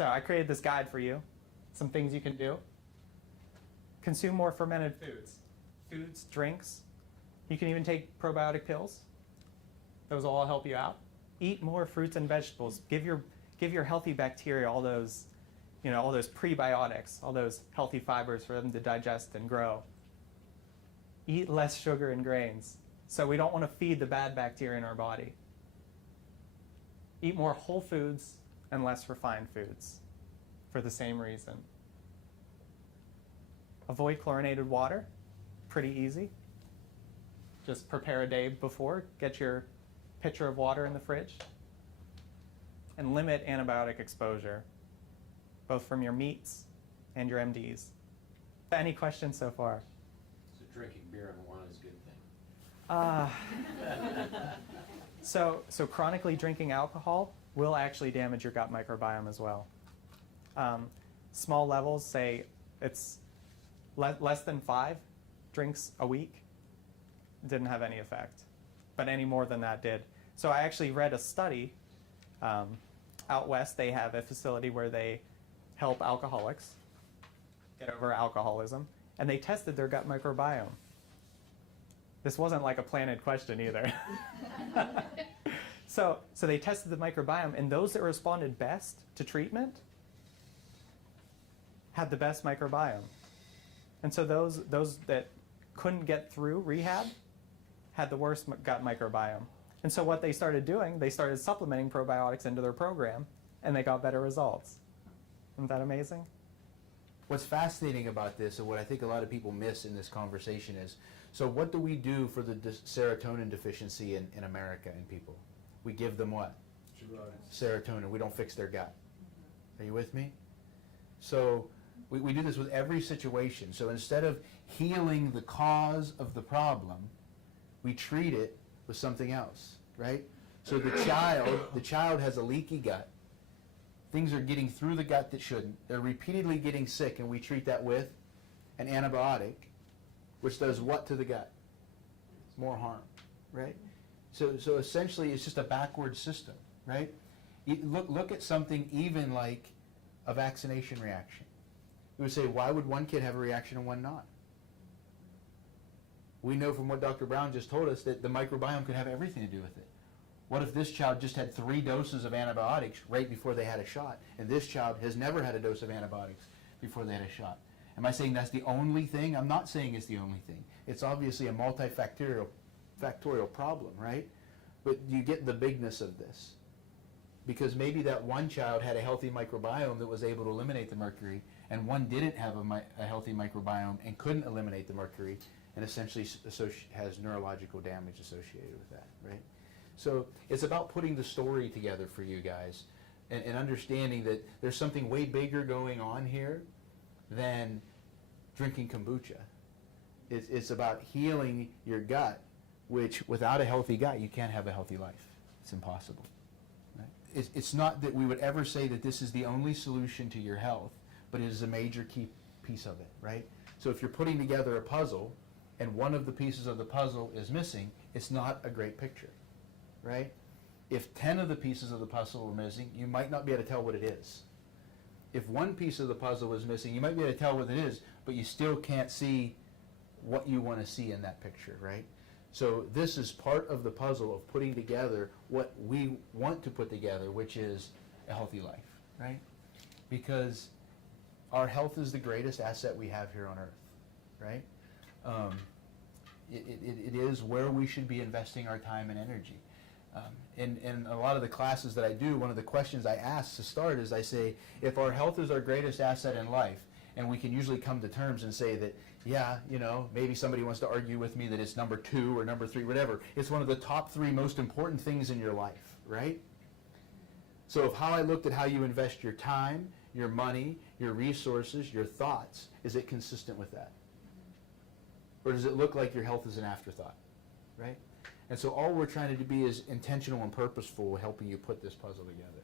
So I created this guide for you. Some things you can do. Consume more fermented foods, drinks. You can even take probiotic pills. Those will all help you out. Eat more fruits and vegetables. Give your healthy bacteria all those, all those prebiotics, all those healthy fibers for them to digest and grow. Eat less sugar and grains. So we don't want to feed the bad bacteria in our body. Eat more whole foods and less refined foods for the same reason. Avoid chlorinated water. Pretty easy. Just prepare a day before. Get your pitcher of water in the fridge. And limit antibiotic exposure, both from your meats and your MDs. Any questions so far? So drinking beer and wine is a good thing. So chronically drinking alcohol will actually damage your gut microbiome as well. Small levels, say it's less than 5 drinks a week, didn't have any effect. But any more than that did. So I actually read a study. Out west, they have a facility where they help alcoholics get over alcoholism, and they tested their gut microbiome. This wasn't like a planted question either. So they tested the microbiome, and those that responded best to treatment had the best microbiome. And so those that couldn't get through rehab had the worst gut microbiome. And so what they started doing, they started supplementing probiotics into their program, and they got better results. Isn't that amazing? What's fascinating about this, and what I think a lot of people miss in this conversation is, so what do we do for the serotonin deficiency in America in people? We give them what? Serotonin. We don't fix their gut. Are you with me? So we do this with every situation. So instead of healing the cause of the problem, we treat it with something else, right? So the child has a leaky gut. Things are getting through the gut that shouldn't. They're repeatedly getting sick, and we treat that with an antibiotic, which does what to the gut? More harm, right? So essentially, it's just a backward system, right? Look at something even like a vaccination reaction. You would say, why would one kid have a reaction and one not? We know from what Dr. Brown just told us that the microbiome could have everything to do with it. What if this child just had 3 doses of antibiotics right before they had a shot, and this child has never had a dose of antibiotics before they had a shot? Am I saying that's the only thing? I'm not saying it's the only thing. It's obviously a multifactorial problem, right? But you get the bigness of this. Because maybe that one child had a healthy microbiome that was able to eliminate the mercury, and one didn't have a healthy microbiome and couldn't eliminate the mercury, and essentially has neurological damage associated with that, right? So it's about putting the story together for you guys and understanding that there's something way bigger going on here than drinking kombucha. It's about healing your gut, which without a healthy gut, you can't have a healthy life. It's impossible. Right? It's not that we would ever say that this is the only solution to your health, but it is a major key piece of it, right? So if you're putting together a puzzle and one of the pieces of the puzzle is missing, it's not a great picture. Right? If 10 of the pieces of the puzzle were missing, you might not be able to tell what it is. If one piece of the puzzle was missing, you might be able to tell what it is, but you still can't see what you want to see in that picture, right? So this is part of the puzzle of putting together what we want to put together, which is a healthy life, right? Because our health is the greatest asset we have here on earth, right? It is where we should be investing our time and energy. In a lot of the classes that I do, one of the questions I ask to start is I say, if our health is our greatest asset in life, and we can usually come to terms and say that, yeah, maybe somebody wants to argue with me that it's number 2 or number 3, whatever. It's one of the top 3 most important things in your life, right? So if how I looked at how you invest your time, your money, your resources, your thoughts, is it consistent with that? Or does it look like your health is an afterthought, right? And so all we're trying to be is intentional and purposeful, helping you put this puzzle together.